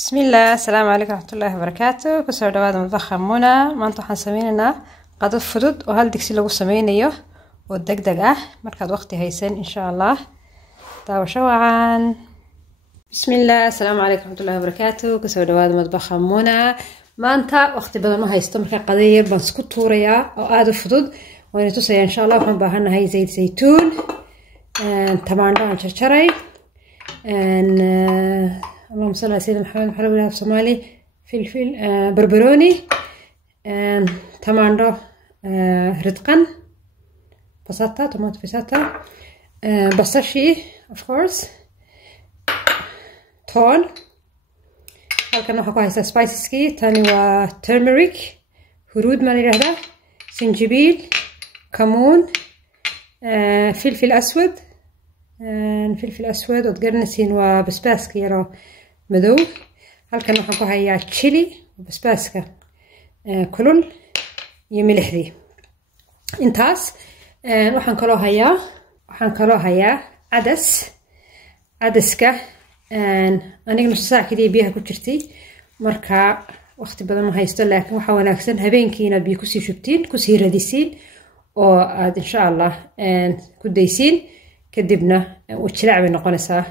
بسم الله. السلام عليكم ورحمة الله وبركاته. كسر دواada مطبخ منى. maanta waxaan sameynaynaa qado fudud oo hal digsi lagu sameynayo oo degdeg ah markaad waqti haysan insha Allah. daawasho wacan. بسم الله. السلام عليكم ورحمة الله وبركاته. كسر دواada مطبخ منى. maanta waqti badan ma haysto marka qado yar baan isku tuurayaa oo aad u fudud waan tusayaa insha Allah. waxaan baahanahay zayd zaytuun, tamaandho aan jarjaray, اللهم صل على سيدنا محمد محلو بالله الصومالي، فلفل، بربروني، تماندو، رتقان، بساطة، طماطم بساطة، بصشي of course، تون، halkan waxaa ku haysaa spiceski. tani waa turmeric, huruud ma yiraahdaa, sinjibiil, kamuun, فلفل أسود، فلفل أسود وتقرنسين وبسباسك يرو مدو. halkan waxaan ku hayaa chili basbaaska kulul iyo milixdii. intaas waxaan kaloo hayaa cadaska aniga nus saac kaliya biyaha ku jirtay marka waqti badan ma haysto, laakiin waxa wanaagsan habeenkii inaad biyo kusii shubtiin, kusii radisiin oo aad insha Allah ku daysiin kadibna wajilaac bay noqonaysaa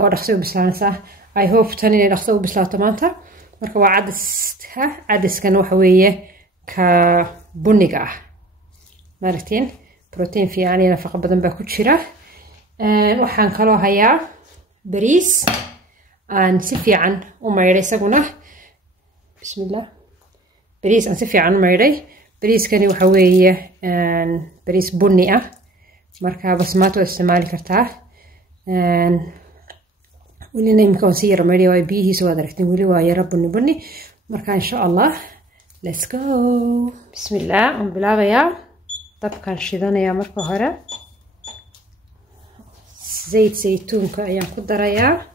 oo dhaqso u bislaanaysaa. I hope tan inay dhaqso u bislaato maanta. marka waa cadaskan waxa weeye ka buniga ah, maaragtiin protein fiican iyo nafaqo badan baa ku jira. waxaan kaloo hayaa bariis aan si fiican u maydhay isaguna. bismillah. bariis aan si fiican u maydhay. bariiskani waxa weeye bariis bunni ah, marka basmati waa isticmaali kartaa. ولينا يمكن سير مريا وبيه سوى دركتين ولي ويا رب بني مركا إن شاء الله. let's go. بسم الله. بلا يا طب كان شيدانا يا مركا هرا زيت زيتون كأيام قدرة يا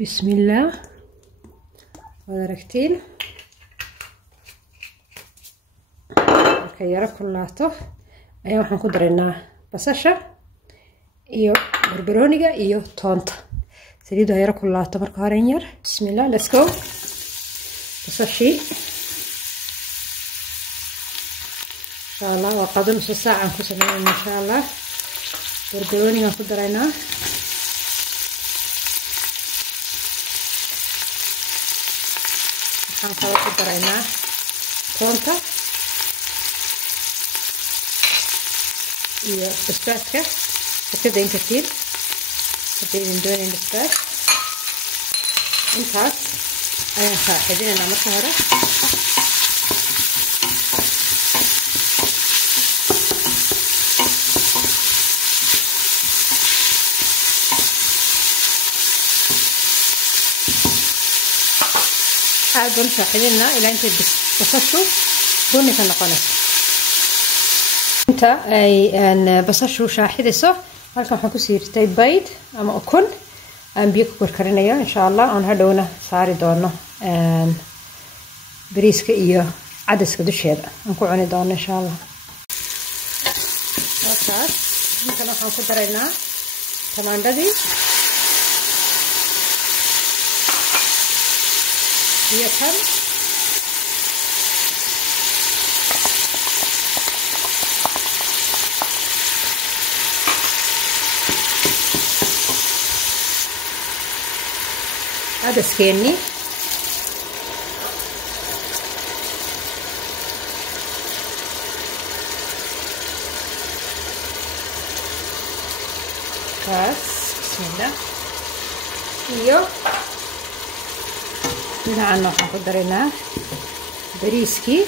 بسم الله ودركتين مركا يا رب كلاته أيام حنقدرنا basasha iyo barbarooniga iyo toonta. saliidu hayra kulaato marka hore yar. bismillah. let's go. basashi insha Allah waa qado nus saac aan ku sameeyay insha Allah. barbarooniga ku daraynaa, waxaan kaloo ku daraynaa toonta iyo basbaaska كده كتير كتير من دون البسباس. intaas ayaan saaxiibinayna marka hore. aad baan saaxiibinayna ilaa inta basashu bunni ka noqonayso. inta ay basashu shaaxidayso halkan waxaan ku siirtay bayd ama ukun aan biyo ku karkarinayo insha Allah. aan hadhowna saari doono bariiska iyo cadaska dusheeda aan ku cuni doono insha Allah. halkaas halkan waxaan ku daraynaa tamaandhadii iyo tan cadaskeennii kaas. bismillah. iyo dhinacan waxaan ku daraynaa bariiskii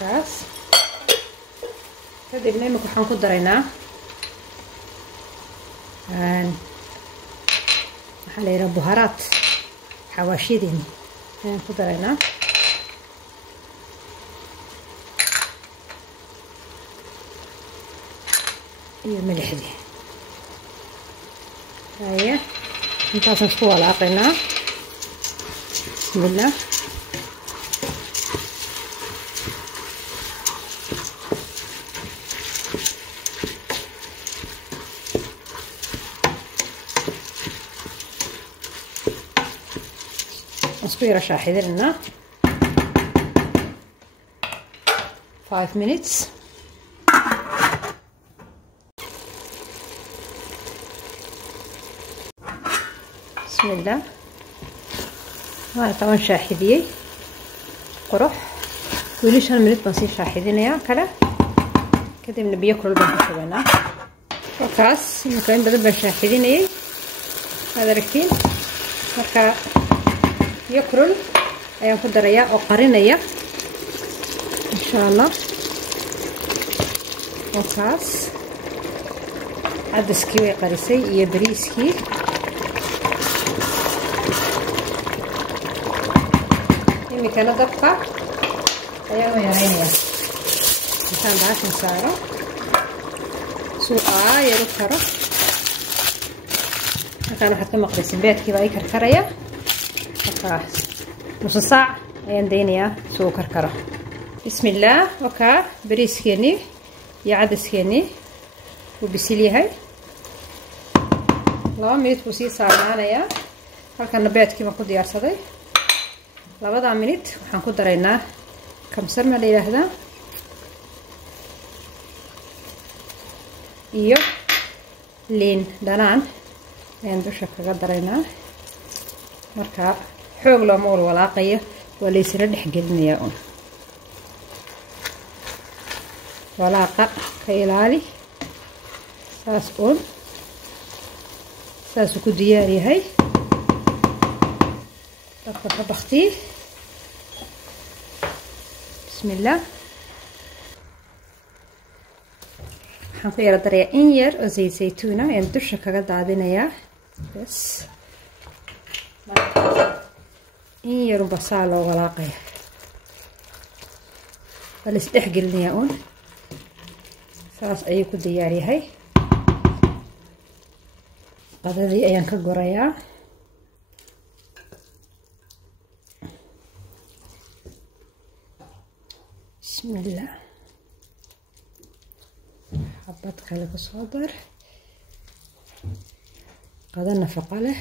kaas. kadibna imika waxaan ku daraynaa waxaa la yidhaha buharaat xawaashideeni ayaan ku daraynaa. iyo milixdii haya intaasaan isku walaaqaynaa. bismillah. اسكو يرا شاحذنا 5 minutes. بسم الله. هذا طبعا شاحذي قروح وليش هالمنت بنصير شاحذينيا كلا kadibna biyo kulul baan ku shubaynaa. Markaas imika in badan baan shaaxidinayay aad aragtiin. Marka biyo kulul ayaan ku darayaa oo qarinaya insha Allah. Markaas cadaskii way qarisay iyo bariiskii. imikana dabka ayaan u yaraynayaa intaan baashan saaro suuqa yaro karo. halkaan waxaad ka maqlaysin beedkii baa ii karkaraya. markaas nus saac ayaan daynayaa suu karkaro. bismillaah. wakaa bariiskeenii iyo cadaskeenii wuu bisil yahay. 2 minute buu sii saarnaanayaa. halkana beedkii baan ku diyaarsaday. 2 minute waxaan ku daraynaa kamsar ma la yiraahdaa iyo liin dhanaan ayaan dusha kaga daraynaa. marka xoog looma walaaqayo waa la isla dhex gelinayaa un. walaaqa ka ilaali saas un. saas ku diyaar yahay. dabka ka baktii. bismillaah. waxaan ku yara darayaa in yar oo zayd saytuuna ayaan dusha kaga daadinayaa. bas in yar unba saa loo walaaqaya. waa la isdhex gelinayaa un. saas ayuu ku diyaar yahay. qadadii ayaan ka gurayaa. bismillaah. xabad kale ku soo dar. qado nafaqo leh.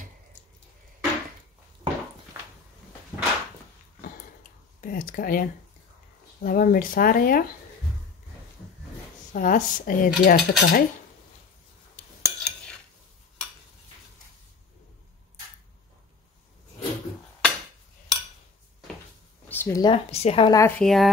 beedka ayaan 2 midh saarayaa. saas ayay diyaar ka tahay. bismillaah. بالصحة والعافية.